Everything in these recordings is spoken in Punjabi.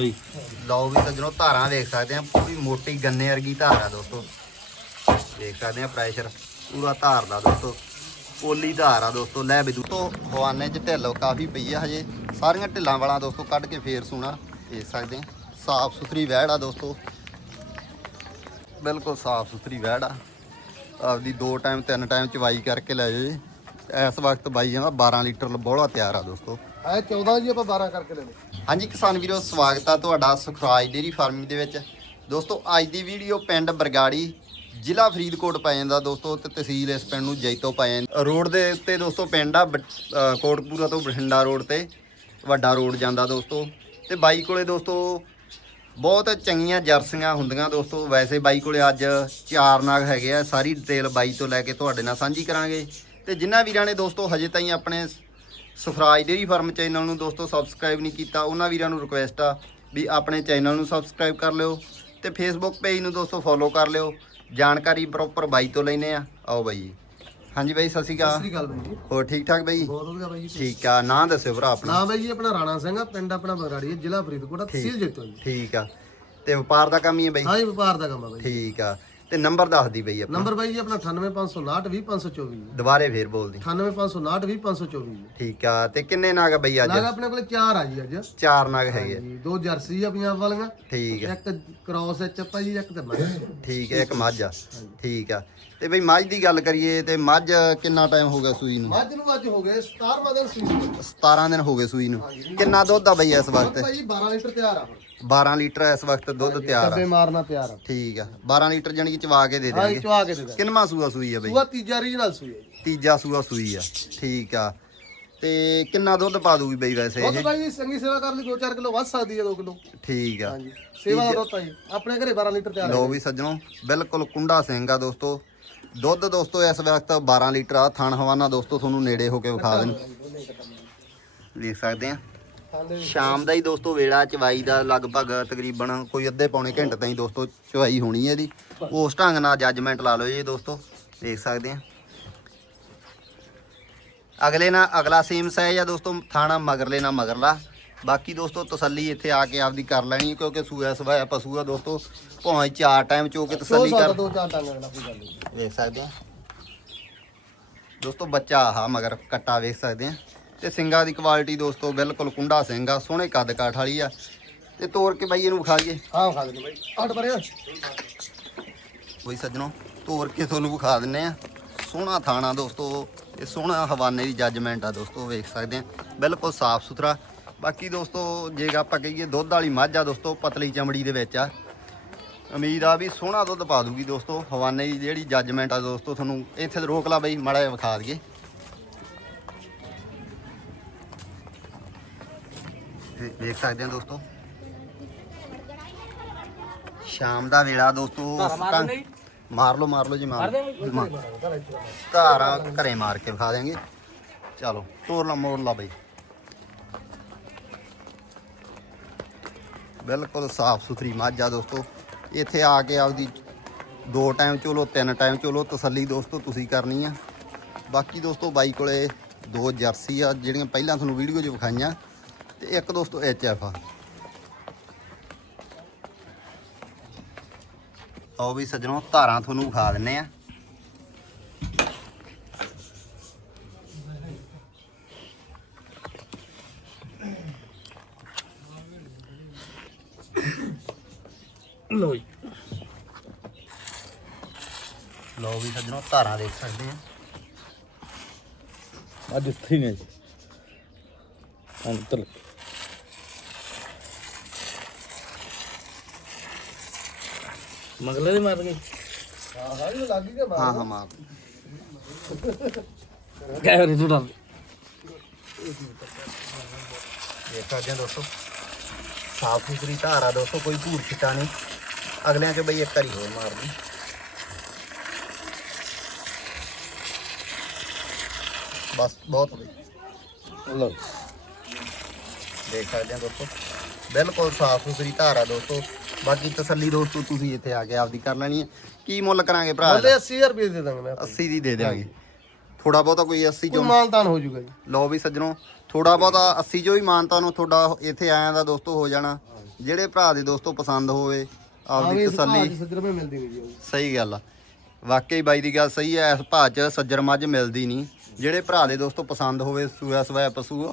ਲੋ ਜੀ ਲਓ ਵੀ ਸੱਜਣੋ ਧਾਰਾਂ ਦੇਖ ਸਕਦੇ ਆ ਪੂਰੀ ਮੋਟੀ ਗੰਨੇ ਵਰਗੀ ਧਾਰ ਆ ਦੋਸਤੋ। ਦੇਖ ਸਕਦੇ ਆ ਪ੍ਰੈਸ਼ਰ ਪੂਰਾ ਧਾਰ ਦਾ ਦੋਸਤੋ, ਪੋਲੀ ਧਾਰ ਆ ਦੋਸਤੋ, ਲੈ ਵੀ ਦੋਸਤੋ ਹਵਾਨੇ ਚ ਢਿੱਲੋ ਕਾਫੀ ਪਈ ਆ ਹਜੇ। ਸਾਰੀਆਂ ਢਿੱਲਾਂ ਵਾਲਾ ਦੋਸਤੋ, ਕੱਢ ਕੇ ਫੇਰ ਸੁਣਾ, ਦੇਖ ਸਕਦੇ ਆ ਸਾਫ਼ ਸੁਥਰੀ ਵਹਿੜ ਆ ਦੋਸਤੋ। ਬਿਲਕੁਲ ਸਾਫ਼ ਸੁਥਰੀ ਵਹਿੜ ਆ। ਆਪਦੀ ਦੋ ਟਾਈਮ ਤਿੰਨ ਟਾਈਮ ਚਵਾਈ ਕਰਕੇ ਲੈ ਜਾਓ ਜੀ। ਇਸ ਵਕਤ ਬਾਈ ਜਾਂਦਾ 12 ਲੀਟਰ ਬੋਲਾ ਤਿਆਰ ਆ ਦੋਸਤੋ। ਐ 14 ਜੀ ਆਪਾਂ 12 ਕਰਕੇ ਲੈ ਲਏ ਹਾਂਜੀ ਕਿਸਾਨ ਵੀਰੋ ਸਵਾਗਤ ਆ ਤੁਹਾਡਾ ਸੁਖਰਾਜ ਡੇਰੀ ਫਾਰਮਿੰਗ ਦੇ ਵਿੱਚ। ਦੋਸਤੋ ਅੱਜ ਦੀ ਵੀਡੀਓ ਪਿੰਡ ਬਰਗਾੜੀ ਜ਼ਿਲ੍ਹਾ ਫਰੀਦਕੋਟ ਪੈ ਜਾਂਦਾ ਦੋਸਤੋ ਤੇ ਤਹਿਸੀਲ ਇਸ ਪਿੰਡ ਨੂੰ ਜੈਤੋ ਪੈ ਜਾਂਦਾ। ਰੋਡ ਦੇ ਉੱਤੇ ਦੋਸਤੋ ਪਿੰਡ ਆ ਬ- ਅ, ਤੋਂ ਬਠਿੰਡਾ ਰੋਡ ਤੇ ਵੱਡਾ ਰੋਡ ਜਾਂਦਾ ਦੋਸਤੋ। ਤੇ ਬਾਈ ਕੋਲੇ ਦੋਸਤੋ ਬਹੁਤ ਚੰਗੀਆਂ ਜਰਸੀਆਂ ਹੁੰਦੀਆਂ ਦੋਸਤੋ। ਵੈਸੇ ਬਾਈ ਕੋਲੇ ਅੱਜ ਚਾਰ ਨਾਗ ਹੈਗੇ ਆ ਸਾਰੀ ਡਿਟੇਲ ਬਾਈ ਤੋਂ ਲੈ ਕੇ ਤੁਹਾਡੇ ਨਾਲ ਸਾਂਝੀ ਕਰਾਂਗੇ। ਤੇ ਜਿਨ੍ਹਾਂ ਵੀਰਾਂ ਨੇ ਦੋਸਤੋ ਹਜੇ ਤਾਈਂ ਆਪਣੇ ਸੁਖਰਾਜ ਡੇਰੀ ਫਾਰਮ ਚੈਨਲ ਨੂੰ ਦੋਸਤੋ ਸਬਸਕ੍ਰਾਈਬ ਨਹੀਂ ਕੀਤਾ ਉਹਨਾਂ ਵੀਰਾਂ ਨੂੰ ਰਿਕੁਐਸਟ ਆ ਵੀ ਆਪਣੇ ਚੈਨਲ ਨੂੰ ਸਬਸਕ੍ਰਾਈਬ ਕਰ ਲਿਓ ਤੇ ਫੇਸਬੁੱਕ ਪੇਜ ਨੂੰ ਦੋਸਤੋ ਫੋਲੋ ਕਰ ਲਿਓ। ਜਾਣਕਾਰੀ ਪ੍ਰੋਪਰ ਬਾਈ ਤੋਂ ਲੈਨੇ ਆ। ਆਓ ਬਾਈ ਜੀ। ਹਾਂਜੀ ਬਾਈ ਸਤਿ ਸ਼੍ਰੀ ਸਤਿ ਅਕਾਲ ਸ੍ਰੀ ਅਕਾਲ ਬਾਈ ਜੀ। ਹੋਰ ਠੀਕ ਠਾਕ ਬਾਈ? ਬਹੁਤ ਵਧੀਆ ਬਾਈ ਜੀ ਠੀਕ ਆ ਨਾਂ ਦੱਸਿਓ ਭਰਾ ਆਪਣਾ। ਨਾਮ ਬਾਈ ਜੀ ਆਪਣਾ ਰਾਣਾ ਸਿੰਘ ਆ ਪਿੰਡ ਆਪਣਾ ਬਗਰਾੜੀ ਹੈ ਜ਼ਿਲ੍ਹਾ ਫਰੀਦਕੋਟ ਆ, ਤਹਿਸੀਲ ਜੈਤੋ ਜੀ। ਠੀਕ ਆ। ਤੇ ਵਪਾਰ ਦਾ ਕੰਮ ਹੀ ਹੈ ਬਾਈ? ਹਾਂ ਜੀ ਵਪਾਰ ਦਾ ਕੰਮ ਆ ਬਾਈ ਠੀਕ ਆ। ਤੇ ਨੰਬਰ ਦੱਸ ਦੀ ਬਾਈ ਆਪਣਾ। ਨੰਬਰ ਬਾਈ ਜੀ ਆਪਣਾ 98559 20524 ਜੀ। ਦੁਬਾਰੇ ਫੇਰ ਬੋਲ ਦੀ 98559 20524 ਜੀ। ਠੀਕ ਆ ਤੇ ਕਿੰਨੇ ਨਾਗ ਆ ਬਾਈ ਅੱਜ? ਲਾਗ ਆਪਣੇ ਕੋਲੇ ਚਾਰ ਆ ਜੀ ਅੱਜ। ਚਾਰ ਨਾਗ ਹੈਗੇ ਆ। ਜੀ ਦੋ ਜਰਸੀ ਆ ਪੰਜਾਬ ਵਾਲੀਆਂ। ਠੀਕ ਆ। ਇੱਕ ਕ੍ਰਾਸ ਐਚ ਆਪਾਂ ਜੀ ਇੱਕ ਤੇ ਮੱਝ। ਠੀਕ ਹੈ ਇੱਕ ਮੱਝ ਆ। ਠੀਕ ਆ। ਤੇ ਬਈ ਮੱਝ ਦੀ ਗੱਲ ਕਰੀਏ ਤੇ ਮੱਝ ਕਿੰਨਾ ਟਾਈਮ ਹੋ ਗਿਆ ਸੂਈ ਨੂੰ? ਮੱਝ ਨੂੰ ਅੱਜ ਹੋ ਗਏ 17 ਦਿਨ ਸੀ 17 ਦਿਨ ਹੋ ਗਏ ਸੂਈ ਨੂੰ। ਕਿੰਨਾ ਦੁੱਧ ਆ ਬਈ ਇਸ ਵਕਤ? ਬਾਈ ਜੀ 12 ਲੀਟਰ ਤਿਆਰ ਆ 12 ਲੀਟਰ ਇਸ ਵਕਤ ਦੁੱਧ ਤਿਆਰ ਆ। ਮਾਰਨਾ ਤਿਆਰ ਆ। ਠੀਕ ਆ। 12 ਲੀਟਰ ਜਾਨੀ ਕਿ ਚਵਾ ਕੇ ਦੇ ਹਾਂ ਦੇਣਗੇ। ਚਵਾ ਕੇ ਦੇ ਦਾਂ ਕਿੰਨਵਾਂ ਸੂਆ ਸੂਈ ਆ ਬਈ? ਸੂਆ ਤੀਜਾ ਰੀਜਨਲ ਸੂਈ ਹੈ ਜੀ। ਤੀਜਾ ਸੂਆ ਸੂਈ ਆ। ਠੀਕ ਆ। ਤੇ ਕਿੰਨਾ ਦੁੱਧ ਪਾ ਦੂਗੀ ਬਈ ਵੈਸੇ ਦੁੱਧ ਇਹ? ਬਾਈ ਜੀ ਚੰਗੀ ਸੇਵਾ ਕਰ ਲਈ 2-4 ਕਿਲੋ ਵੱਧ ਸਕਦੀ ਹੈ 2 ਕਿਲੋ। ਠੀਕ ਆ। ਹਾਂਜੀ ਸੇਵਾ ਦਾ ਦੁੱਧ ਆ ਜੀ। ਆਪਣੇ ਘਰੇ 12 ਲੀਟਰ ਤਿਆਰ ਲੋ ਵੀ ਸੱਜਣੋ ਬਿਲਕੁਲ ਕੁੰਡਾ ਸਿੰਘ ਆ ਦੋਸਤੋ। ਦੁੱਧ ਦੋਸਤੋ ਇਸ ਵਕਤ 12 ਲੀਟਰ ਆ। ਥਣ ਹਵਾਨਾ ਦੋਸਤੋ ਤੁਹਾਨੂੰ ਨੇੜੇ ਹੋ ਕੇ ਵਿਖਾ ਦੇਣ। ਦੇਖ ਸਕਦੇ ਆ। ਸ਼ਾਮ ਦਾ ਹੀ ਦੋਸਤੋ ਵੇਲਾ ਚਵਾਈ ਦਾ ਲਗਭਗ ਤਕਰੀਬਨ ਕੋਈ ਅੱਧੇ ਪੌਣੇ ਘੰਟੇ ਤਾਈਂ ਦੋਸਤੋ ਚਵਾਈ ਹੋਣੀ ਹੈ ਇਹਦੀ। ਉਸ ਢੰਗ ਨਾਲ ਜੱਜਮੈਂਟ ਲਾ ਲਓ ਜੀ ਦੋਸਤੋ ਦੇਖ ਸਕਦੇ ਆ ਅਗਲੇ ਨਾਲ ਅਗਲਾ ਸੀਮਸ ਹੈ ਜਾਂ ਦੋਸਤੋ ਥਾਣਾ ਮਗਰਲੇ ਨਾਲ ਮਗਰਲਾ। ਬਾਕੀ ਦੋਸਤੋ ਤਸੱਲੀ ਇੱਥੇ ਆ ਕੇ ਆਪਦੀ ਕਰ ਲੈਣੀ ਕਿਉਂਕਿ ਸੂਆ ਸਵਾਇਆ ਪਸ਼ੂ ਆ ਦੋਸਤੋ ਭਾਵੇਂ ਚਾਰ ਟਾਈਮ ਚੋ ਕੇ ਤਸੱਲੀ ਕਰ। ਦੋ ਚਾਰ ਟਾਂਗੇ ਨਾਲ ਕੋਈ ਗੱਲ ਨਹੀਂ। ਵੇਖ ਸਕਦੇ ਆ ਦੋਸਤੋ ਬੱਚਾ ਆਹ ਮਗਰ ਕੱਟਾ ਵੇਖ ਸਕਦੇ ਆ ਤੇ ਸਿੰਗਾ ਦੀ ਕੁਆਲਿਟੀ ਦੋਸਤੋ ਬਿਲਕੁਲ ਕੁੰਡਾ ਸਿੰਘ ਆ ਸੋਹਣੇ ਕੱਦ ਕਾਠ ਵਾਲੀ ਆ। ਤੇ ਤੋੜ ਕੇ ਬਾਈ ਇਹਨੂੰ ਵਿਖਾਈਏ। ਹਾਂ ਖਾ ਦੇ ਬਾਈ। ਅੱਠ ਪਰੇ ਕੋਈ ਸੱਜਣੋ ਤੋੜ ਕੇ ਤੁਹਾਨੂੰ ਵਿਖਾ ਦਿੰਨੇ ਆ। ਸੋਹਣਾ ਥਾਣਾ ਦੋਸਤੋ ਇਹ ਸੋਹਣਾ ਹਵਾਨੇ ਦੀ ਜੱਜਮੈਂਟ ਆ ਦੋਸਤੋ ਵੇਖ ਸਕਦੇ ਆ। ਬਿਲਕੁਲ ਸਾਫ਼ ਸੁਥਰਾ। ਬਾਕੀ ਦੋਸਤੋ ਜੇ ਆਪਾਂ ਕਹੀਏ ਦੁੱਧ ਵਾਲੀ ਮੱਝ ਆ ਦੋਸਤੋ ਪਤਲੀ ਚਮੜੀ ਦੇ ਵਿੱਚ ਆ। ਉਮੀਦ ਆ ਵੀ ਸੋਹਣਾ ਦੁੱਧ ਪਾ ਦੂਗੀ ਦੋਸਤੋ ਹਵਾਨੇ ਦੀ ਜਿਹੜੀ ਜੱਜਮੈਂਟ ਆ ਦੋਸਤੋ ਤੁਹਾਨੂੰ ਇੱਥੇ ਰੋਕ ਲਾ ਬਈ ਮਾੜਾ ਵਿਖਾ ਦਈਏ। ਤੇ ਦੇਖ ਸਕਦੇ ਆ ਦੋਸਤੋ। ਸ਼ਾਮ ਦਾ ਵੇਲਾ ਦੋਸਤੋ ਮਾਰ ਲਓ ਮਾਰ ਲਓ ਜੀ ਮਾਰ ਮਾਰ- ਧਾਰਾ ਘਰੇ ਮਾਰ ਕੇ ਵਿਖਾ ਦੇਾਂਗੇ ਚਲੋ ਤੋਰ ਲਾ ਮੋੜ ਲਾ ਬਈ। ਬਿਲਕੁਲ ਸਾਫ਼ ਸੁਥਰੀ ਮੱਝ ਆ ਦੋਸਤੋ। ਇੱਥੇ ਆ ਕੇ ਆਪਦੀ ਦੋ ਟਾਈਮ ਚੋਲੋ ਤਿੰਨ ਟਾਈਮ ਚੋਲੋ ਤਸੱਲੀ ਦੋਸਤੋ ਤੁਸੀਂ ਕਰਨੀ ਆ। ਬਾਕੀ ਦੋਸਤੋ ਬਾਈ ਕੋਲੇ ਦੋ ਜਰਸੀ ਆ ਜਿਹੜੀਆਂ ਪਹਿਲਾਂ ਤੁਹਾਨੂੰ ਵੀਡੀਓ 'ਚ ਵਿਖਾਈਆਂ। ਤੇ ਇੱਕ ਦੋਸਤੋ ਐਚ ਐਫ ਆ ਆਓ ਵੀ ਸੱਜਣੋ ਧਾਰਾਂ ਤੁਹਾਨੂੰ ਵਿਖਾ ਦਿੰਨੇ ਆ। ਲੋ ਜੀ। ਲਓ ਵੀ ਸੱਜਣੋ ਧਾਰਾਂ ਦੇਖ ਸਕਦੇ ਆ। ਅੱਜ ਇੱਥੇ ਨੇ ਜੀ। ਅੰਤਰ ਮਗਲੇ ਦੇ ਮਾਰ ਗਏ ਹਾਂ ਹਾਂ ਇਹ ਲੱਗ ਗਿਆ ਹਾਂ ਹਾਂ ਮਾਰ ਗਏ ਰੇ ਜੁੜਾ ਦੇਖ ਸਕਦੇ ਆ ਦੋਸਤੋ ਸਾਫ਼ ਸੁਥਰੀ ਧਾਰ ਆ ਦੋਸਤੋ ਕੋਈ ਧੂੜ ਛਿੱਟਾ ਨਹੀਂ ਅਗਲਿਆਂ 'ਚ ਬਈ ਇੱਕ ਵਾਰੀ ਹੋਰ ਮਾਰ ਦੀ ਬਸ ਬਹੁਤ ਬਈ ਲੋ ਬਾਕੀ ਤਸੱਲੀ ਦੋਸਤੋ ਤੁਸੀਂ ਇੱਥੇ ਆ ਕੇ ਆਪਦੀ ਕਰ ਲੈਣੀ ਹੈ। ਕੀ ਮੁੱਲ ਕਰਾਂਗੇ ਭਰਾ ਇਹਦਾ? 80000 ਰੁਪਏ ਦੇ ਦਾਂਗੇ ਮੈਂ 80 ਦੀ ਦੇ ਦੇਵਾਂਗੇ ਥੋੜਾ ਬਹੁਤਾ ਕੋਈ 80 ਕੋਈ ਚੋਂ ਮਾਨਤਾਨ ਹੋ ਜਾਊਗਾ ਜੀ। ਲਓ ਵੀ ਸੱਜਣੋ ਥੋੜਾ ਬਹੁਤਾ 80 ਚੋਂ ਹੀ ਮਾਨਤਾ ਨੂੰ ਤੁਹਾਡਾ ਇੱਥੇ ਆਇਆਂ ਦਾ ਦੋਸਤੋ ਹੋ ਜਾਣਾ। ਜਿਹੜੇ ਭਰਾ ਦੇ ਦੋਸਤੋ ਪਸੰਦ ਹੋਵੇ ਆਪਦੀ ਤਸੱਲੀ ਸੱਜਰ ਰੁਪਏ ਮਿਲਦੀ ਨਹੀਂ ਜੀ ਉਹ। ਸਹੀ ਗੱਲ ਆ। ਵਾਕਈ ਬਾਈ ਦੀ ਗੱਲ ਸਹੀ ਹੈ ਇਸ ਭਾਅ 'ਚ ਸੱਜਰ ਮੱਝ ਮਿਲਦੀ ਨਹੀਂ। ਜਿਹੜੇ ਭਰਾ ਦੇ ਦੋਸਤੋ ਪਸੰਦ ਹੋਵੇ ਸੂਆ ਸਵਾਇਆ ਪਸ਼ੂ ਆ,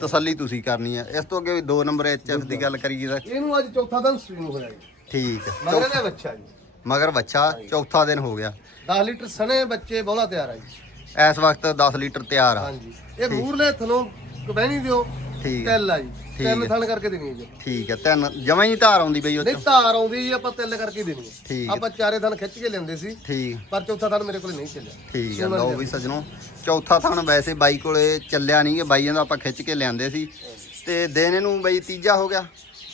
ਤਸੱਲੀ ਤੁਸੀਂ ਕਰਨੀ ਹੈ ਇਸ ਤੋਂ ਅੱਗੇ ਦੋ ਨੰਬਰ ਐਚਐਫ ਦੀ ਗੱਲ ਕਰੀਏ ਤਾਂ ਇਹਨੂੰ ਅੱਜ ਚੌਥਾ ਦਿਨ ਸਟ੍ਰੀਮ ਹੋਇਆ ਜੀ। ਠੀਕ ਮਗਰ ਇਹਦਾ ਬੱਚਾ ਜੀ। ਮਗਰ ਬੱਚਾ ਚੌਥਾ ਦਿਨ ਹੋ ਗਿਆ। 10 ਲੀਟਰ ਸਣੇ ਬੱਚੇ ਬੋਲਾ ਤਿਆਰ ਆ ਜੀ। ਇਸ ਵਕਤ 10 ਲੀਟਰ ਤਿਆਰ ਆ। ਹਾਂਜੀ। ਇਹ ਮੂਰਲੇ ਥਲੋਂ ਕਬੈਣੀ ਦਿਓ। ਠੀਕ ਹੈ ਤਿੱਲ ਆ ਜੀ। ਠੀਕ ਤਿੰਨ ਹੈ। ਥਣ ਕਰਕੇ ਦੇਣੀ ਹੈ ਜੀ। ਠੀਕ ਹੈ ਤਿੰਨ ਜਮਾਂ ਹੀ ਧਾਰ ਆਉਂਦੀ ਬਈ ਉਹ ਨਹੀਂ 'ਚ ਧਾਰ ਆਉਂਦੀ ਜੀ ਆਪਾਂ ਤਿੱਲ ਕਰਕੇ ਦੇਣੀ ਠੀਕ ਹੈ ਹੈ। ਆਪਾਂ ਚਾਰੇ ਥਣ ਖਿੱਚ ਕੇ ਲੈਂਦੇ ਸੀ। ਠੀਕ। ਪਰ ਚੌਥਾ ਥਣ ਮੇਰੇ ਕੋਲ ਨਹੀਂ ਚੱਲਿਆ। ਠੀਕ ਹੈ ਲਓ ਵੀ ਸੱਜਣੋ ਚੌਥਾ ਥਣ ਵੈਸੇ ਬਾਈ ਕੋਲੇ ਚੱਲਿਆ ਨਹੀਂ ਕਿ ਬਾਈਆਂ ਦਾ ਆਪਾਂ ਖਿੱਚ ਕੇ ਲਿਆਂਦੇ ਸੀ। ਤੇ ਦਿਨ ਇਹਨੂੰ ਬਈ ਤੀਜਾ ਹੋ ਗਿਆ।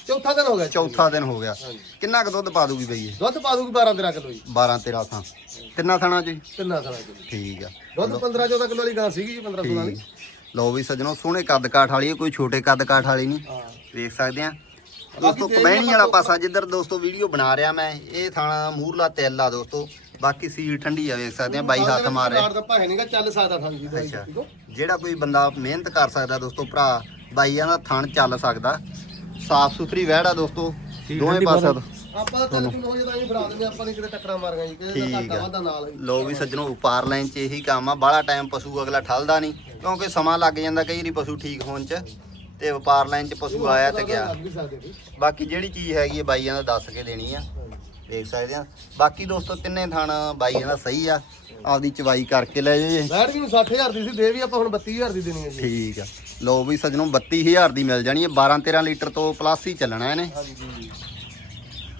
ਚੌਥਾ ਦਿਨ ਹੋ ਗਿਆ ਜੀ। ਚੌਥਾ ਦਿਨ ਹੋ ਗਿਆ। ਕਿੰਨਾ ਕੁ ਦੁੱਧ ਪਾ ਦੂਗੀ ਬਈ ਇਹ? ਦੁੱਧ ਪਾ ਦੂਗੀ 12 13 ਕਿਲੋ ਜੀ। 12 13 ਥਾਂ। ਤਿੰਨਾਂ ਥਾਣਾ ਜੀ ਤਿੰਨਾਂ ਥਣਾਂ ਚ। ਠੀਕ ਆ। ਦੁੱਧ 15 14 ਕਿਲੋ ਵਾਲੀ ਗਾਂ ਸੀਗੀ ਜੀ 15 16 ਵਾਲੀ। ਠੀਕ ਲਓ ਵੀ ਸੱਜਣੋ ਸੋਹਣੇ ਕੱਦ ਕਾਠ ਵਾਲੀ ਹੈ ਕੋਈ ਛੋਟੇ ਕੱਦ ਕਾਠ ਵਾਲੀ ਨਹੀਂ। ਹਾਂ। ਵੇਖ ਸਕਦੇ ਆ ਦੋਸਤੋ ਕਮੈਣੀ ਵਾਲਾ ਪਾਸਾ ਜਿੱਧਰ ਦੋਸਤੋ ਵੀਡੀਓ ਬਣਾ ਰਿਹਾ ਮੈਂ ਇਹ ਥਾਣਾ ਮੂਰਲਾ ਤੇਲ ਆ ਦੋਸਤੋ। ਬਾਕੀ ਸੀਲ ਠੰਡੀ ਆ ਵੇਖ ਸਕਦੇ ਆ ਬਾਈ ਹੱਥ ਮਾਰ ਰਿਹਾ। ਭਾਵੇਂ ਨਹੀਂਗਾ ਚੱਲ ਸਕਦਾ ਜੀ ਅੱਛਾ। ਜਿਹੜਾ ਕੋਈ ਬੰਦਾ ਮਿਹਨਤ ਕਰ ਸਕਦਾ ਦੋਸਤੋ ਭਰਾ ਬਾਈਆਂ ਦਾ ਥਣ ਚੱਲ ਸਕਦਾ। ਸਾਫ਼ ਸੁਥਰੀ ਵਹਿੜ ਆ ਦੋਸਤੋ ਦੋਵੇਂ ਪਾਸੇ ਤੋਂ ਆਪਾਂ ਤਾਂ ਤਿੰਨ ਕਿਲੋ ਹੋ ਜਾਂਦਾ ਅਸੀਂ ਫੜਾ ਦਿੰਦੇ ਆਪਾਂ ਨਹੀਂ ਕਿਤੇ ਟੱਕਰਾਂ ਮਾਰੀਆਂ ਜੀ ਦਾ ਠੀਕ ਘਾਟਾ ਆ। ਵਾਧਾ ਨਾਲ ਹੀ। ਲੋ ਵੀ ਸੱਜਣੋ ਉਪਾਰ ਲਾਈਨ 'ਚ ਇਹੀ ਕੰਮ ਆ ਬਾਹਲਾ ਟਾਈਮ ਪਸ਼ੂ ਅਗਲਾ ਠਲਦਾ ਨਹੀਂ। ਕਿਉਂਕਿ ਸਮਾਂ ਲੱਗ ਜਾਂਦਾ ਕਈ ਵਾਰੀ ਪਸ਼ੂ ਠੀਕ ਹੋਣ 'ਚ ਤੇ ਵਪਾਰ ਲਾਈਨ 'ਚ ਪਸ਼ੂ ਆਇਆ ਤੇ ਗਿਆ। ਬਾਕੀ ਜਿਹੜੀ ਚੀਜ਼ ਹੈਗੀ ਹੈ ਬਾਈਆਂ ਦਾ ਦੱਸ ਕੇ ਦੇਣੀ ਆ। ਦੇਖ ਸਕਦੇ ਆ। ਬਾਕੀ ਦੋਸਤੋ ਤਿੰਨੇ ਥਣ ਬਾਈਆਂ ਦਾ ਸਹੀ ਆ। ਆਪਦੀ ਚਵਾਈ ਕਰਕੇ ਲੈ ਜੇ ਬੈਠ ਵੀ ਨੂੰ 60000 ਦੀ ਸੀ ਦੇ ਵੀ ਆਪਾਂ ਹੁਣ 32000 ਦੀ ਦੇਣੀ ਹੈ ਜੀ। ਠੀਕ ਆ। ਲੋ ਵੀ ਸੱਜਣੋ 32000 ਦੀ ਮਿਲ ਜਾਣੀ ਹੈ 12 13 ਲੀਟਰ ਤੋਂ ਪਲੱਸ ਹੀ ਚੱਲਣਾ ਇਹਨੇ। ਹਾਂਜੀ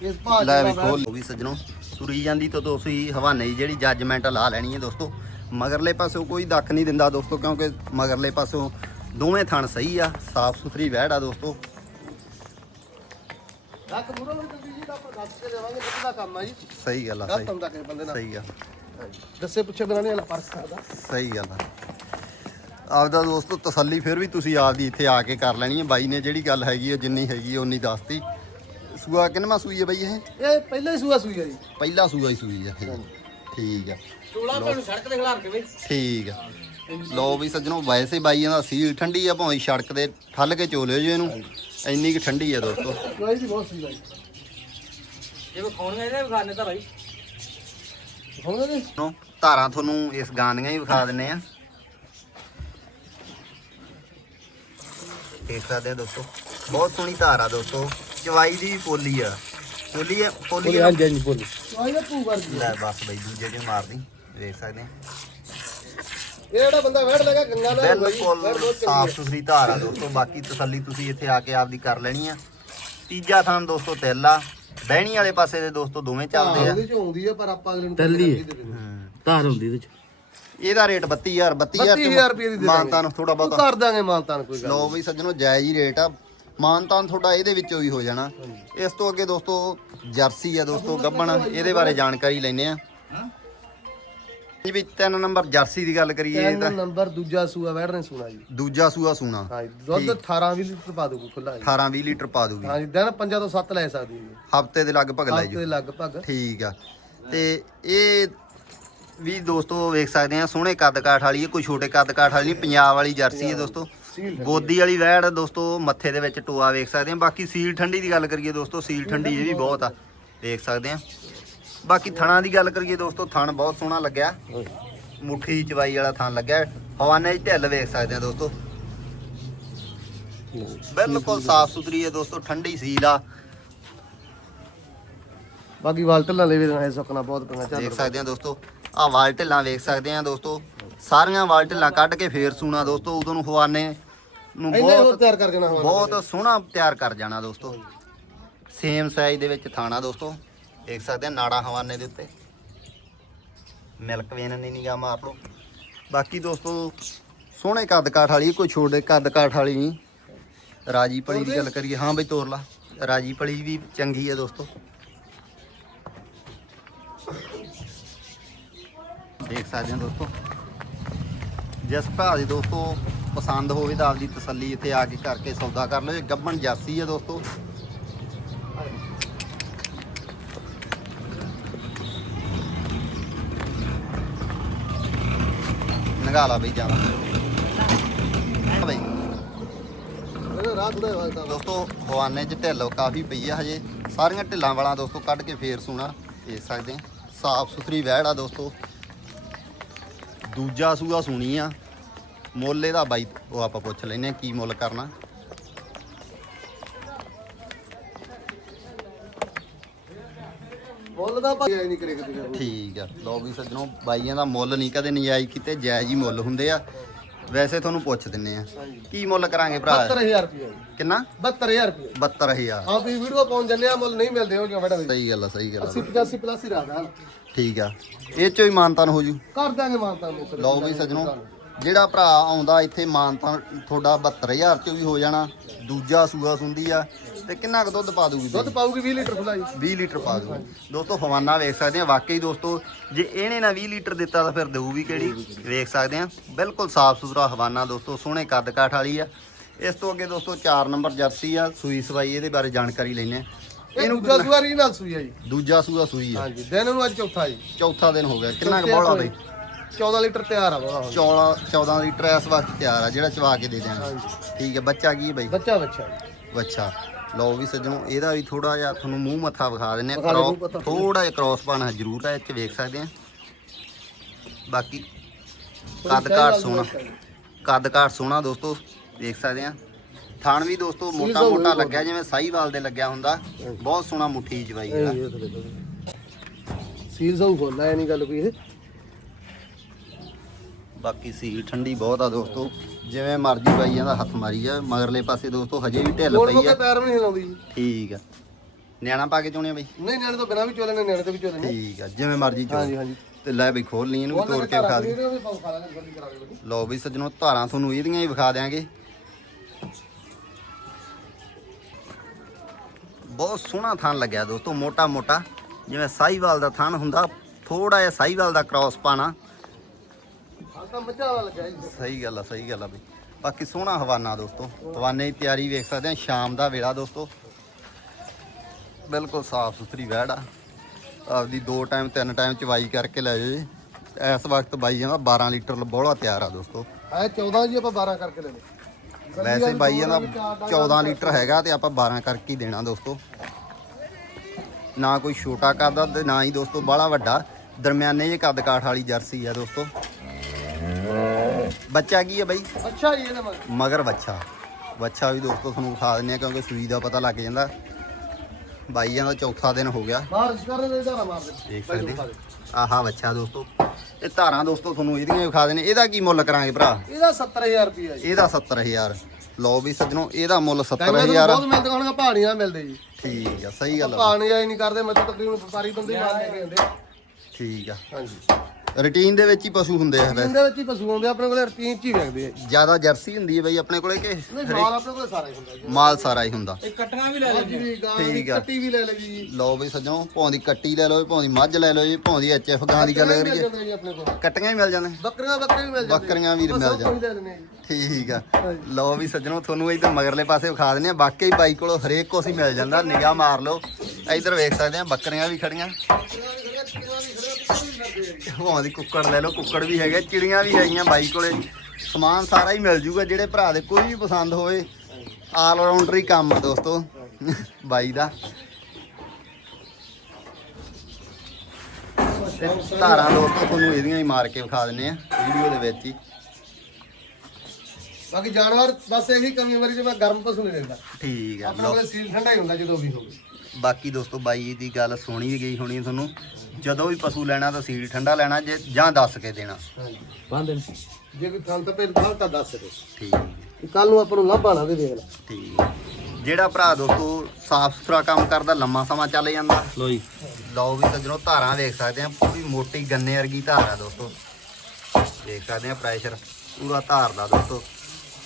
ਇਸ ਭਾਅ ਲੈ ਵੀ ਚ ਖੋਲ ਲਓ ਵੀ ਸੱਜਣੋ ਤੁਰੀ ਜਾਂਦੀ ਤਾਂ ਤੁਸੀਂ ਹਵਾਨੇ ਦੀ ਜਿਹੜੀ ਜੱਜਮੈਂਟ ਲਾ ਲੈਣੀ ਹੈ ਦੋਸਤੋ। ਮਗਰਲੇ ਪਾਸੋਂ ਕੋਈ ਦੱਖ ਨਹੀਂ ਦਿੰਦਾ ਦੋਸਤੋ ਕਿਉਂਕਿ ਮਗਰਲੇ ਪਾਸੋਂ ਦੋਵੇਂ ਥਣ ਸਹੀ ਆ ਸਾਫ਼ ਸੁਥਰੀ ਵਹਿੜ ਆ ਦੋਸਤੋ। ਰੱਖ ਮੂਰੋ ਨੂੰ ਜਲਦੀ ਜੀ ਤਾਂ ਆਪਾਂ ਦੱਸ ਕੇ ਦੇਵਾਂਗੇ ਕਿੱਥੇ ਦਾ ਕੰਮ ਆ ਜੀ। ਸਹੀ ਗੱਲ ਆ ਗਲਤ ਸਹੀ। ਹੁੰਦਾ ਕਿਸੇ ਬੰਦੇ ਨਾਲ। ਸਹੀ ਆ। ਦੱਸੇ ਪੁੱਛੇ ਬਿਨਾਂ ਨਹੀਂ ਵਾਲਾ ਪਰਸ ਕਰਦਾ ਸਹੀ ਗੱਲ ਆ। ਆਪਦਾ ਦੋਸਤੋ ਤਸੱਲੀ ਫਿਰ ਵੀ ਤੁਸੀਂ ਆਪਦੀ ਇੱਥੇ ਆ ਕੇ ਕਰ ਲੈਣੀ ਹੈ ਬਾਈ ਨੇ ਜਿਹੜੀ ਗੱਲ ਹੈਗੀ ਉਹ ਜਿੰਨੀ ਹੈਗੀ ਉਨੀ ਦੱਸਤੀ। ਸੂਆ ਕਿੰਨਵਾਂ ਸੂਈ ਹੈ ਬਾਈ ਇਹ? ਇਹ ਪਹਿਲਾਂ ਹੀ ਸੂਆ ਸੂਈ ਆ ਜੀ। ਪਹਿਲਾ ਸੂਆ ਹੀ ਸੂਈ ਹੈ ਠੀਕ ਆ। ਚੋਲਾ ਤੁਹਾਨੂੰ ਸੜਕ ਤੇ ਖਿਲਾਰ ਕੇ ਬਈ। ਠੀਕ ਆ। ਲੋ ਵੀ ਸੱਜਣੋ ਵੈਸੇ ਬਾਈਆਂ ਦਾ ਸੀਲ ਠੰਡੀ ਆ ਭਾਵੇਂ ਸੜਕ ਤੇ ਠੱਲ ਕੇ ਚੋਲਿਓ ਜੀ ਇਹਨੂੰ। ਇੰਨੀ ਕਿ ਠੰਡੀ ਆ ਦੋਸਤੋ। ਕੋਈ ਦੀ ਬਹੁਤ ਸੂਈ ਆ। ਜੀ ਜੇ ਵਿਖਾਉਣਗੇ ਇਹਦੇ ਵਿਖਾਣੇ ਤਾਂ ਬਾਈ। ਹੁਣ ਜੀ ਨੂੰ ਧਾਰਾਂ ਤੁਹਾਨੂੰ ਇਸ ਗਾਂ ਦੀਆਂ ਹੀ ਵਿਖਾ ਦਿੰਨੇ ਆ। ਦੇਖ ਸਕਦੇ ਆ ਦੋਸਤੋ ਬਹੁਤ ਸੋਹਣੀ ਧਾਰ ਆ ਦੋਸਤੋ ਚਵਾਈ ਦੀ ਪੋਲੀ ਆ। ਪੋਲੀ ਆ ਪੋਲੀ ਆ। ਹਾਂਜੀ ਹਾਂਜੀ ਬੋਲੀ ਆਈ ਨਾ ਭੂ ਵਰਗੀ। ਲੈ ਬਸ ਬਈ ਦੂਜੇ ਜੇ ਮਾਰਦੀ ਦੇਖ ਸਕਦੇ ਆ। ਇਹ ਜਿਹੜਾ ਬੰਦਾ ਬੈਠ ਲਗਾ ਗੰਗਾ ਦਾ ਹੋਊਗਾ ਜੀ ਬੈਠ ਬਿਲਕੁਲ ਬਹੁਤ ਚੰਗੀ ਸਾਫ਼ ਸੁਥਰੀ ਧਾਰ ਆ ਦੋਸਤੋ ਬਾਕੀ ਤਸੱਲੀ ਤੁਸੀਂ ਇੱਥੇ ਆ ਕੇ ਆਪਦੀ ਕਰ ਲੈਣੀ ਆ। ਤੀਜਾ ਥਾਂ ਦੋਸਤੋ ਤਿੱਲ ਆ। ਬਹਿਣੀ ਵਾਲੇ ਪਾਸੇ ਦੇ ਦੋਸਤੋ ਦੋਵੇਂ ਚੱਲਦੇ ਆ। ਉਹਦੇ ਚ ਆਉਂਦੀ ਆ ਪਰ ਆਪਾਂ ਅਗਲੇ ਨੂੰ ਟੱਲੀ ਦੇ ਦੇਣੀ ਹੂੰ। ਧਾਰ ਹੁੰਦੀ ਇਹਦੇ ਚ। ਇਹਦਾ ਰੇਟ 32000 32000 32000 ਰੁਪਏ ਦੀ ਦੇ ਮਾਨਤਾਨ ਥੋੜਾ ਬਹੁਤਾ। ਕਰ ਦਾਂਗੇ ਮਾਨਤਾਨ ਕੋਈ ਗੱਲ ਲਓ ਵੀ ਸੱਜਣੋ ਜਾਇਜ਼ ਹੀ ਰੇਟ ਆ। ਮਾਨਤਾਨ ਤੁਹਾਡਾ ਇਹਦੇ ਵਿੱਚੋਂ ਵੀ ਹੋ ਜਾਣਾ। ਇਸ ਤੋਂ ਅੱਗੇ ਦੋਸਤੋ ਜਰਸੀ ਆ ਦੋਸਤੋ ਗੱਬਣ ਇਹਦੇ ਬਾਰੇ ਜਾਣਕਾਰੀ ਲੈਨੇ ਆ ਜੀ ਵੀ ਤਿੰਨ ਨੰਬਰ ਜਰਸੀ ਦੀ ਗੱਲ ਕਰੀਏ ਤਾਂ ਨੰਬਰ ਦੂਜਾ ਸੂਆ ਬੈਠ ਨੇ ਸੁਣਾ ਜੀ। ਦੂਜਾ ਸੂਆ ਸੂਣਾ। ਹਾਂ ਦੁੱਧ 18 20 ਲੀਟਰ ਪਾ ਦੂਗੀ ਖੁੱਲਾ ਜੀ। 18 20 ਲੀਟਰ ਪਾ ਦੂਗੀ ਹਾਂ ਜੀ ਦਿਨ 5 ਤੋਂ 7 ਲੈ ਸਕਦੀ ਹੈ ਜੀ। ਹਫ਼ਤੇ ਦੇ ਲਗਭਗ ਲੈ ਹਫ਼ਤੇ ਜੂ। ਦੇ ਲਗਭਗ। ਠੀਕ ਆ। ਤੇ ਇਹ ਵੀ ਦੋਸਤੋ ਵੇਖ ਸਕਦੇ ਆ ਸੋਹਣੇ ਕੱਦ ਕਾਠ ਵਾਲੀ ਹੈ ਕੋਈ ਛੋਟੇ ਕੱਦ ਕਾਠ ਵਾਲੀ ਨਹੀਂ ਪੰਜਾਬ ਵਾਲੀ ਜਰਸੀ ਹੈ ਦੋਸਤੋ। ਬੋਦੀ ਵਾਲੀ ਵੈੜ ਦੋਸਤੋ ਮੱਥੇ ਦੇ ਵਿੱਚ ਟੋਆ ਵੇਖ ਸਕਦੇ ਆ ਬਾਕੀ ਸੀਲ ਠੰਡੀ ਦੀ ਗੱਲ ਕਰੀਏ ਦੋਸਤੋ ਸੀਲ ਠੰਡੀ ਇਹ ਵੀ ਬਹੁਤ ਆ ਵੇਖ ਸਕਦੇ ਆ ਬਾਕੀ ਥਣਾ ਦੀ ਗੱਲ ਕਰੀਏ ਦੋਸਤੋ ਥਣ ਬਹੁਤ ਸੋਹਣਾ ਲੱਗਿਆ। ਮੁੱਠੀ ਚਵਾਈ ਵਾਲਾ ਥਣ ਲੱਗਿਆ। ਹਵਾਨੇ 'ਚ ਢਿੱਲ ਵੇਖ ਸਕਦੇ ਆ ਦੋਸਤੋ। ਬਿਲਕੁਲ ਸਾਫ਼ ਸੁਥਰੀ ਹੈ ਦੋਸਤੋ ਠੰਡੀ ਸੀਲ ਆ। ਬਾਕੀ ਵਾਲਟਰ ਨਾਲ ਲੈਵੇ ਨਾ ਸੁੱਕਣਾ ਬਹੁਤ ਪੰਗਾ ਚੱਲ ਦੇਖ ਸਕਦੇ ਆ ਦੋਸਤੋ। ਆ ਵਾਲ ਢਿੱਲਾਂ ਵੇਖ ਸਕਦੇ ਆ ਦੋਸਤੋ। ਸਾਰੀਆਂ ਵਾਲ ਢਿੱਲਾਂ ਕੱਢ ਕੇ ਫੇਰ ਸੂਣਾ ਦੋਸਤੋ ਉਦੋਂ ਨੂੰ ਹਵਾਨੇ ਨੂੰ ਇੰਨੇ ਹੋਰ ਬਹੁਤ ਤਿਆਰ ਕਰ ਹਵਾ ਬਹੁਤ ਸੋਹਣਾ ਤਿਆਰ ਕਰ ਜਾਣਾ ਦੋਸਤੋ। ਸੇਮ ਸਾਈਜ਼ ਦੇ ਵਿੱਚ ਥਾਣਾ ਦੋਸਤੋ। ਦੇਖ ਸਕਦੇ ਆ ਨਾੜਾ ਹਵਾਨੇ ਦੇ ਉੱਤੇ। ਮਿਲਕ ਵੇਨ ਨਿਗਾਹ ਮਾਰ ਲਓ। ਬਾਕੀ ਦੋਸਤੋ ਸੋਹਣੇ ਕੱਦ ਕਾਠ ਵਾਲੀ ਕੋਈ ਛੋਟੇ ਕੱਦ ਕਾਠ ਵਾਲੀ ਨਹੀਂ। ਰਾਜੀ ਪਲੀ ਦੀ ਗੱਲ ਕਰੀਏ। ਹਾਂ ਬਈ ਤੋਰ ਲਾ। ਰਾਜੀ ਪਲੀ ਵੀ ਚੰਗੀ ਹੈ ਦੋਸਤੋ। ਦੇਖ ਸਕਦੇ ਹੋ ਦੋਸਤੋ। ਜਿਸ ਭਰਾ ਦੀ ਦੋਸਤੋ ਪਸੰਦ ਹੋਵੇ ਤਾਂ ਆਪਦੀ ਤਸੱਲੀ ਇੱਥੇ ਆ ਕੇ ਕਰਕੇ ਸੌਦਾ ਕਰ ਲਓ। ਇਹ ਗੱਬਣ ਜਾਸੀ ਹੈ ਦੋਸਤੋ। ਨਗਾਲਾ ਬਈ ਜਾਵਾ ਬਈ। ਦੋਸਤੋ ਹਵਾਨੇ 'ਚ ਢਿੱਲ ਕਾਫੀ ਪਈ ਆ ਹਜੇ। ਸਾਰੀਆਂ ਢਿੱਲਾਂ ਵਾਲਾ ਦੋਸਤੋ ਕੱਢ ਕੇ ਫੇਰ ਸੂਣਾ। ਦੇ ਸਕਦੇ ਸਾਫ਼ ਸੁਥਰੀ ਵਹਿੜ ਆ ਦੋਸਤੋ। ਦੂਜਾ ਸੂਆ ਸੂਣੀ ਆ। ਮੁੱਲ ਇਹਦਾ ਬਾਈ ਉਹ ਆਪਾਂ ਪੁੱਛ ਲੈਨੇ ਆ ਕੀ ਮੁੱਲ ਕਰਨਾ। ਮੁੱਲ ਦਾ ਭਾਈ ਨਹੀਂ ਕਰੇ ਕਿਤੇ ਠੀਕ ਆ। ਲਓ ਵੀ ਸੱਜਣੋ ਬਾਈਆਂ ਦਾ ਮੁੱਲ ਨਹੀਂ ਕਦੇ ਨਜਾਇਜ਼ ਕੀਤੇ ਜਾਇਜ਼ ਹੀ ਮੁੱਲ ਹੁੰਦੇ ਆ। ਵੈਸੇ ਤੁਹਾਨੂੰ ਪੁੱਛ ਦਿੰਨੇ ਆ ਕੀ ਮੁੱਲ ਕਰਾਂਗੇ ਭਰਾ? 72000 ਰੁਪਏ ਕਿੰਨਾ? 72000 ਰੁਪਏ 72000 ਆਪ ਇਹ ਵੀਡੀਓ ਪਹੁੰਚ ਚੱਲੇ ਆ ਮੁੱਲ ਨਹੀਂ ਮਿਲਦੇ ਹੋ ਕਿਉਂ ਬੈਠਾ ਸਹੀ ਗੱਲ ਆ ਸਹੀ ਗੱਲ ਆ। 80 85 ਪਲੱਸ ਹੀ ਰੱਖਦਾ ਠੀਕ ਆ। ਇਹ ਚੋਂ ਹੀ ਮਾਨਤਾਨ ਹੋ ਜੂ। ਕਰ ਦਾਂਗੇ ਮਾਨਤਾ ਮੁੱਕ ਲਓ ਵੀ ਸੱਜਣੋ ਜਿਹੜਾ ਭਰਾ ਆਉਂਦਾ ਇੱਥੇ ਮਾਨਤਾਨ ਤੁਹਾਡਾ 72000 ਚ ਵੀ ਹੋ ਜਾਣਾ ਦੂਜਾ ਸੂਆ ਸੁੰਦੀ ਆ ਤੇ ਕਿੰਨਾ ਕੁ ਦੁੱਧ ਪਾ ਦੂਗੀ ਦੁੱਧ ਪਾਊਗੀ 20 ਲੀਟਰ ਖੁੱਲਾ ਜੀ। 20 ਲੀਟਰ ਪਾ ਦੂ ਦੋਸਤੋ ਹਵਾਨਾ ਵੇਖ ਸਕਦੇ ਆ ਵਾਕਈ ਦੋਸਤੋ ਜੇ ਇਹਨੇ ਨਾ 20 ਲੀਟਰ ਦਿੱਤਾ ਤਾਂ ਫਿਰ ਦੇਊ ਵੀ ਕਿਹੜੀ? ਵੇਖ ਸਕਦੇ ਆ। ਬਿਲਕੁਲ ਸਾਫ਼ ਸੁਥਰਾ ਹਵਾਨਾ ਦੋਸਤੋ ਸੋਹਣੇ ਕੱਦ ਕਾਠ ਵਾਲੀ ਆ। ਇਸ ਤੋਂ ਅੱਗੇ ਦੋਸਤੋ 4 ਨੰਬਰ ਜਰਸੀ ਆ ਸੂਈ ਸਵਾਈ ਇਹਦੇ ਬਾਰੇ ਜਾਣਕਾਰੀ ਲੈਣੇ ਆ। ਇਹਨੂੰ ਦੂਜਾ ਸਵਾਰੀ ਨਾਲ ਸੂਈ ਆ ਜੀ। ਦੂਜਾ ਸੂਆ ਸੂਈ ਆ। ਹਾਂਜੀ ਦਿਨ ਨੂੰ ਅੱਜ ਚੌਥਾ ਜੀ। ਚੌਥਾ ਦਿਨ ਹੋ ਗਿਆ। ਕਿੰਨਾ ਕੁ ਬੋਲਾ ਬਈ। 14 ਲੀਟਰ ਤਿਆਰ ਆ ਬੋਲਾ ਹੁਣ। 14 14 ਲੀਟਰ ਇਸ ਵਕਤ ਤਿਆਰ ਆ ਜਿਹੜਾ ਚਵਾ ਕੇ ਦੇ ਦੇਣਾ। ਠੀਕ ਹੈ ਬੱਚਾ ਕੀ ਹੈ ਬਈ? ਬੱਚਾ ਬੱਚਾ। ਬੱਚਾ। ਲਓ ਵੀ ਸੱਜਣੋ ਇਹਦਾ ਵੀ ਥੋੜਾ ਜਿਹਾ ਤੁਹਾਨੂੰ ਮੂੰਹ ਮੱਥਾ ਵਿਖਾ ਦਿੰਨੇ ਆ। ਥੋੜਾ ਜਿਹਾ ਕ੍ਰੋਸ ਪਾਣਾ ਜ਼ਰੂਰ ਹੈ ਇੱਥੇ ਵੇਖ ਸਕਦੇ ਆ। ਬਾਕੀ ਕੱਦ ਕਾਠ ਸੋਹਣਾ। ਕੱਦ ਕਾਠ ਸੋਹਣਾ ਦੋਸਤੋ ਵੇਖ ਸਕਦੇ ਆ। ਥਾਣ ਵੀ ਦੋਸਤੋ ਮੋਟਾ ਦਾ ਮੋਟਾ। ਲੱਗਿਆ ਜਿਵੇਂ ਸਾਈਵਾਲ ਦੇ ਲੱਗਿਆ ਹੁੰਦਾ। ਬਹੁਤ ਸੋਹਣਾ ਮੁੱਠੀ ਜਵਾਈ ਜਿਹੜਾ ਸੀਲ ਸੌ ਖੋਲਣਾ ਐ ਨਹੀਂ ਗੱਲ ਕੋਈ ਇਹ। ਬਾਕੀ ਸੀਲ ਠੰਡੀ ਬਹੁਤ ਆ ਦੋਸਤੋ। ਜਿਵੇਂ ਮਰਜ਼ੀ ਬਾਈਆਂ ਦਾ ਹੱਥ ਮਾਰੀ ਆ ਮਗਰਲੇ ਪਾਸੇ ਦੋਸਤੋ ਹਜੇ ਵੀ ਢਿੱਲ ਪਈ ਆ। ਪੈਰ ਵੀ ਨਹੀਂ ਹਿਲਾਉਂਦੀ। ਜੀ ਠੀਕ ਆ। ਨਿਆਣਾ ਪਾ ਕੇ ਚੋਣੇ ਬਈ? ਨਹੀਂ ਨਿਆਣੇ ਤੋਂ ਬਿਨਾਂ ਵੀ ਚੋਲੇ ਨੇ ਨਿਆਣੇ ਤੋਂ ਵੀ ਚੋਲੇ ਨੇ ਠੀਕ ਆ ਜਿਵੇਂ ਮਰਜ਼ੀ ਚੋ ਹਾਂਜੀ ਹਾਂਜੀ। ਤੇ ਲੈ ਬਈ ਖੋਲ ਲਈ ਇਹਨੂੰ ਵੀ ਤੋੜ ਕੇ ਵਿਖਾ ਦੇ। ਇਹਦੇ ਵੀ ਪਾਉ ਖਾ ਲਾਂਗੇ ਗੱਡੀ ਕਰਾ ਦੇ ਲਓ ਵੀ ਸੱਜਣੋ ਧਾਰਾਂ ਤੁਹਾਨੂੰ ਇਹਦੀਆਂ ਹੀ ਵਿਖਾ ਦਿਆਂਗੇ। ਬਹੁਤ ਸੋਹਣਾ ਥਣ ਲੱਗਿਆ ਦੋਸਤੋ ਮੋਟਾ ਮੋਟਾ ਜਿਵੇਂ ਸਾਈਵਾਲ ਦਾ ਥਣ ਹੁੰਦਾ ਥੋੜਾ ਜਿਹਾ ਸਾਈਵਾਲ ਦਾ ਕ੍ਰਾਸ ਪਾਣਾ ਹਾਂ ਤਾਂ ਮੱਝਾਂ ਵਾਲਾ ਲੱਗਿਆ ਜੀ ਸਹੀ ਗੱਲ ਆ ਸਹੀ ਗੱਲ ਆ ਬਈ। ਬਾਕੀ ਸੋਹਣਾ ਹਵਾਨਾ ਦੋਸਤੋ। ਹਵਾਨੇ ਦੀ ਤਿਆਰੀ ਵੇਖ ਸਕਦੇ ਆ ਸ਼ਾਮ ਦਾ ਵੇਲਾ ਦੋਸਤੋ। ਬਿਲਕੁਲ ਸਾਫ਼ ਸੁਥਰੀ ਵਹਿੜ ਆ। ਆਪਦੀ ਦੋ ਟਾਈਮ ਤਿੰਨ ਟਾਈਮ ਚਵਾਈ ਕਰਕੇ ਲੈ ਜੀ। ਇਸ ਵਕਤ ਬਾਈ ਜਾਂਦਾ 12 ਲੀਟਰ ਬੋਲਾ ਤਿਆਰ ਆ ਦੋਸਤੋ। ਐ 14 ਜੀ ਆਪਾਂ 12 ਕਰਕੇ ਲੈਣੇ। ਵੈਸੇ ਬਾਈ ਇਹਦਾ 14 ਲੀਟਰ ਹੈਗਾ ਤੇ ਆਪਾਂ 12 ਕਰਕੇ ਹੀ ਦੇਣਾ ਦੋਸਤੋ। ਨਾ ਕੋਈ ਛੋਟਾ ਕਰਦਾ ਤੇ ਨਾ ਹੀ ਦੋਸਤੋ ਬਾਹਲਾ ਵੱਡਾ। ਦਰਮਿਆਨੇ ਜੇ ਕੱਦ ਕਾਠ ਵਾਲੀ ਜਰਸੀ ਆ ਦੋਸਤੋ। ਬੱਚਾ ਕੀ ਹੈ ਬਾਈ? ਅੱਛਾ ਜੀ ਇਹਦਾ ਮਗਰ। ਮਗਰ ਬੱਚਾ। ਬੱਚਾ ਵੀ ਦੋਸਤੋ ਤੁਹਾਨੂੰ ਵਿਖਾ ਦਿੰਨੇ ਆ ਕਿਉਂਕਿ ਸੂਈ ਦਾ ਪਤਾ ਲੱਗ ਜਾਂਦਾ। ਬਾਈਆਂ ਦਾ ਚੌਥਾ ਦਿਨ ਹੋ ਗਿਆ। ਬਾਰਿਸ਼ ਕਰਨ ਦੇ ਧਾਰਾ ਮਾਰ ਦੇ ਦੇਖ ਸਕਦੇ। ਆਹਾ ਬੱਚਾ ਦੋਸਤੋ। ਇਹ ਧਾਰਾਂ ਦੋਸਤੋ ਤੁਹਾਨੂੰ ਇਹਦੀਆਂ ਵੀ ਵਿਖਾ ਦੇਣੇ ਇਹਦਾ ਕੀ ਮੁੱਲ ਕਰਾਂਗੇ ਭਰਾ? ਇਹਦਾ 70000 ਰੁਪਿਆ ਜੀ। ਇਹਦਾ 70000 ਲਓ ਵੀ ਸੱਜਣੋ ਇਹਦਾ ਮੁੱਲ ਕਹਿੰਦੇ 70000 ਬਹੁਤ ਮਿਲਦੇ ਹੋਣਗੇ ਪਹਾੜੀਆਂ ਮਿਲਦੇ ਜੀ। ਠੀਕ ਆ ਸਹੀ ਗੱਲ ਆ। ਪਹਾੜੀਆਂ ਹੀ ਨਹੀਂ ਕਰਦੇ ਮੈਂ ਤਾਂ ਤਕਰੀਬਨ ਵਪਾਰੀ ਬੰਦੇ ਹੀ ਮਾਰ ਲੈ ਕੇ ਆਉਂਦੇ ਠੀਕ ਆ। ਹਾਂਜੀ। ਰੂਟੀਨ ਦੇ ਵਿੱਚ ਹੀ ਪਸ਼ੂ ਹੁੰਦੇ ਆ ਵੈਸੇ ਇਹਦੇ ਵਿੱਚ ਹੀ ਪਸ਼ੂ ਆਉਂਦੇ ਆਪਣੇ ਕੋਲੇ ਰਤੀਨ ਚ ਹੀ ਵੇਖਦੇ ਆ। ਜ਼ਿਆਦਾ ਜਰਸੀ ਹੁੰਦੀ ਹੈ ਬਈ ਆਪਣੇ ਕੋਲੇ ਕਿ ਨਹੀਂ ਮਾਲ ਆਪਣੇ ਕੋਲੇ ਸਾਰਾ ਹੀ ਹੁੰਦਾ ਜੀ। ਮਾਲ ਸਾਰਾ ਹੀ ਹੁੰਦਾ। ਇਹ ਕੱਟੀਆਂ ਵੀ ਲੈ ਲੈ ਅੱਜ ਵੀ ਗਾਂ ਦੀ ਠੀਕ ਆ। ਕੱਟੀ ਵੀ ਲੈ ਲਈ ਜੀ। ਲਓ ਬਈ ਸੱਜਣੋ ਭੌਂ ਦੀ ਕੱਟੀ ਲੈ ਲਓ ਭੌਂ ਦੀ ਮੱਝ ਲੈ ਲਓ ਜੀ ਭੌਂ ਦੀ ਐਚਐਫ ਗਾਂ ਦੀ ਗੱਲ ਕਰੀਏ। ਆਪਣੇ ਕੋਲ। ਕੱਟੀਆਂ ਹੀ ਮਿਲ ਜਾਂਦੇ ਬੱਕਰੀਆਂ ਬੱਕਰੇ ਵੀ ਮਿਲ ਜਾਂਦੇ ਬੱਕਰੀਆਂ ਵੀ ਮਿਲ ਸਭ ਕੁਝ ਜਾਂਦੇ। ਲੈ ਲੈਂਦੇ ਆ ਜੀ। ਠੀਕ ਆ। ਲਓ ਵੀ ਸੱਜਣੋ ਤੁਹਾਨੂੰ ਇੱਧਰ ਮਗਰਲੇ ਪਾਸੇ ਵਿਖਾ ਦਿੰਦੇ ਆ। ਵਾਕਈ ਬਾਈ ਕੋਲੋਂ ਹਰੇਕ ਕੁਛ ਹੀ ਮਿਲ ਜਾਂਦਾ। ਨਿਗਾਹ ਮਾਰ ਲਓ। ਇੱਧਰ ਵੇਖ ਸਕਦੇ ਆ ਬੱਕਰੀਆਂ ਵੀ ਖੜੀਆਂ। ਭੌਂ ਦੀ ਕੁੱਕੜ ਲੈ ਲਓ ਕੁੱਕੜ ਵੀ ਹੈਗੇ ਚਿੜੀਆਂ ਵੀ ਹੈਗੀਆਂ ਬਾਈ ਕੋਲੇ। ਸਮਾਨ ਸਾਰਾ ਹੀ ਮਿਲ ਜੂਗਾ ਜਿਹੜੇ ਭਰਾ ਦੇ ਕੋਈ ਵੀ ਪਸੰਦ ਹੋਵੇ ਆਲ ਰਾਉਂਡਰ ਹੀ ਕੰਮ ਆ ਦੋਸਤੋ ਬਾਈ ਦਾ। ਧਾਰਾਂ ਦੋਸਤੋ ਤੁਹਾਨੂੰ ਇਹਦੀਆਂ ਹੀ ਮਾਰ ਕੇ ਵਿਖਾ ਦਿੰਨੇ ਆ ਵੀਡੀਓ ਦੇ ਵਿੱਚ ਹੀ। ਬਾਕੀ ਜਾਨਵਰ ਬਸ ਇਹੀ ਕਮੀ ਮਰੀ ਜੇ ਮੈਂ ਗਰਮ ਪਸ਼ੂ ਨਹੀਂ ਲੈਂਦਾ। ਠੀਕ ਆ ਆਪਣੇ ਕੋਲੇ ਸੀਲ ਠੰਡਾ ਹੀ ਹੁੰਦਾ ਜਦੋਂ ਵੀ ਹੋਵੇ। ਬਾਕੀ ਦੋਸਤੋ ਬਾਈ ਦੀ ਗੱਲ ਸੁਣੀ ਗਈ ਹੋਣੀ ਤੁਹਾਨੂੰ। ਜਦੋਂ ਵੀ ਪਸ਼ੂ ਲੈਣਾ ਤਾਂ ਸੀਲ ਠੰਡਾ ਲੈਣਾ ਜੇ ਜਾਂ ਦੱਸ ਕੇ ਦੇਣਾ। ਹਾਂਜੀ। ਬੰਦ ਜੇ ਕੋਈ ਥਾਂ ਤਾਂ ਫਿਰ ਗਲਤ ਤਾਂ ਦੱਸ ਦੇ। ਠੀਕ ਕੱਲ ਨੂੰ ਆਪਾਂ ਨੂੰ ਲਾਂਭਾ ਨਾ ਦੇ ਦੇਖ ਲੈ। ਠੀਕ ਜਿਹੜਾ ਭਰਾ ਦੋਸਤੋ ਸਾਫ਼ ਸੁਥਰਾ ਕੰਮ ਕਰਦਾ ਲੰਮਾ ਸਮਾਂ ਚੱਲ ਜਾਂਦਾ। ਲੋ ਜੀ। ਲਓ ਵੀ ਸੱਜਣੋ ਧਾਰਾਂ ਵੇਖ ਸਕਦੇ ਆ ਪੂਰੀ ਮੋਟੀ ਗੰਨੇ ਵਰਗੀ ਧਾਰ ਆ ਦੋਸਤੋ। ਦੇਖ ਸਕਦੇ ਆ ਪ੍ਰੈਸ਼ਰ ਪੂਰਾ ਧਾਰ ਦਾ ਦੋਸਤੋ।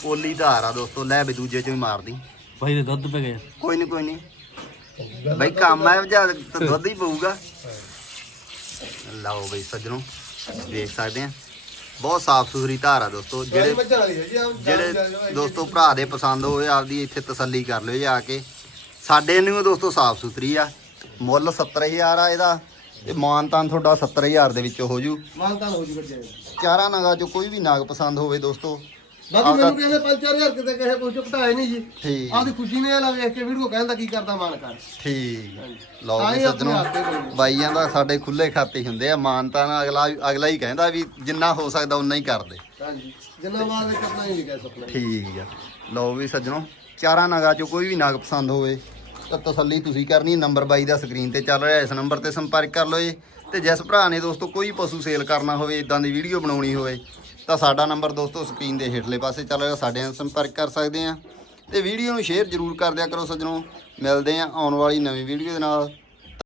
ਪੋਲੀ ਧਾਰ ਆ ਦੋਸਤੋ ਲੈ ਵੀ ਦੂਜੇ ਚੋਂ ਹੀ ਮਾਰਦੀ। ਭਾਈ ਦੇ ਦੁੱਧ ਪੈ ਗਏ ਕੋਈ ਨਹੀਂ ਕੋਈ ਨਹੀਂ ਬਈ ਕੰਮ ਹੈ ਜਾਂ ਤਾਂ ਦੁੱਧ ਹੀ ਪਊਗਾ। ਲਓ ਬਈ ਸੱਜਣੋ ਦੇਖ ਸਕਦੇ ਆ। ਬਹੁਤ ਸਾਫ਼ ਸੁਥਰੀ ਧਾਰ ਆ ਦੋਸਤੋ ਜਿਹੜੇ ਜਿਹੜੇ ਦੋਸਤੋ ਭਰਾ ਦੇ ਪਸੰਦ ਹੋਏ ਆਪਦੀ ਇੱਥੇ ਤਸੱਲੀ ਕਰ ਲਿਓ ਜਾ ਕੇ। ਸਾਡੇ ਨੂੰ ਦੋਸਤੋ ਸਾਫ਼ ਸੁਥਰੀ ਆ। ਮੁੱਲ 70000 ਆ ਇਹਦਾ ਤੇ ਮਾਨਤਾਨ ਤੁਹਾਡਾ 70000 ਦੇ ਵਿੱਚ ਹੋ ਜੂ। ਮਾਨਤਾਨ ਹੋ ਜੀ। ਚਾਰਾਂ ਨਗਾਂ ਚੋਂ ਕੋਈ ਵੀ ਨਾਗ ਪਸੰਦ ਹੋਵੇ ਦੋਸਤੋ ਬਾਕੀ ਮੈਨੂੰ ਕਹਿੰਦੇ 5-4000 ਕਿਤੇ ਕਿਸੇ ਕੁਝ ਘਟਾਏ ਨਹੀਂ ਜੀ। ਠੀਕ। ਖੁਸ਼ੀ ਨੇ ਇਹ ਵੇਖ ਕੇ ਵੀਡੀਓ ਕਹਿੰਦਾ ਕੀ ਕਰਦਾ ਮਾਨ ਕਰ ਠੀਕ। ਲਓ ਆਪਣੇ ਸੱਜਣੋ ਬਾਈਆਂ ਦਾ ਸਾਡੇ ਖੁੱਲੇ ਖਾਤੇ ਹੁੰਦੇ ਆ ਮਾਨਤਾ ਨਾਲ ਅਗਲਾ ਅਗਲਾ ਹੀ ਕਹਿੰਦਾ ਵੀ ਜਿੰਨਾ ਹੋ ਸਕਦਾ ਉਨਾ ਹੀ ਕਰਦੇ। ਹਾਂਜੀ। ਜਿੰਨਾ ਮਾਲ ਕਰਨਾ ਹੀ ਨਹੀਂ ਕਹਿ ਸਕਦਾ। ਠੀਕ ਆ। ਲਓ ਵੀ ਸੱਜਣੋ ਚਾਰਾਂ ਨਗਾਂ ਚੋਂ ਕੋਈ ਵੀ ਨਗ ਪਸੰਦ ਹੋਵੇ ਤਾਂ ਤਸੱਲੀ ਤੁਸੀਂ ਕਰਨੀ। ਨੰਬਰ ਬਾਈ ਦਾ ਸਕਰੀਨ ਤੇ ਚੱਲ ਰਿਹਾ ਇਸ ਨੰਬਰ ਤੇ ਸੰਪਰਕ ਕਰ ਲਓ ਜੀ। ਤੇ ਜਿਸ ਭਰਾ ਨੇ ਦੋਸਤੋ ਕੋਈ ਪਸ਼ੂ ਸੇਲ ਕਰਨਾ ਹੋਵੇ ਇਦਾਂ ਦੀ ਵੀਡੀਓ ਬਣਾਉਣੀ ਹੋਵੇ ਤਾਂ ਸਾਡਾ ਨੰਬਰ ਦੋਸਤੋ ਸਕਰੀਨ ਦੇ ਹੇਠਲੇ ਪਾਸੇ ਚੱਲ ਰਿਹਾ, ਸਾਡੇ ਨਾਲ ਸੰਪਰਕ ਕਰ ਸਕਦੇ ਆ। ਤੇ ਵੀਡੀਓ ਨੂੰ ਸ਼ੇਅਰ ਜ਼ਰੂਰ ਕਰ ਦਿਆ ਕਰੋ ਸੱਜਣੋ। ਮਿਲਦੇ ਆ ਆਉਣ ਵਾਲੀ ਨਵੀਂ ਵੀਡੀਓ ਦੇ ਨਾਲ।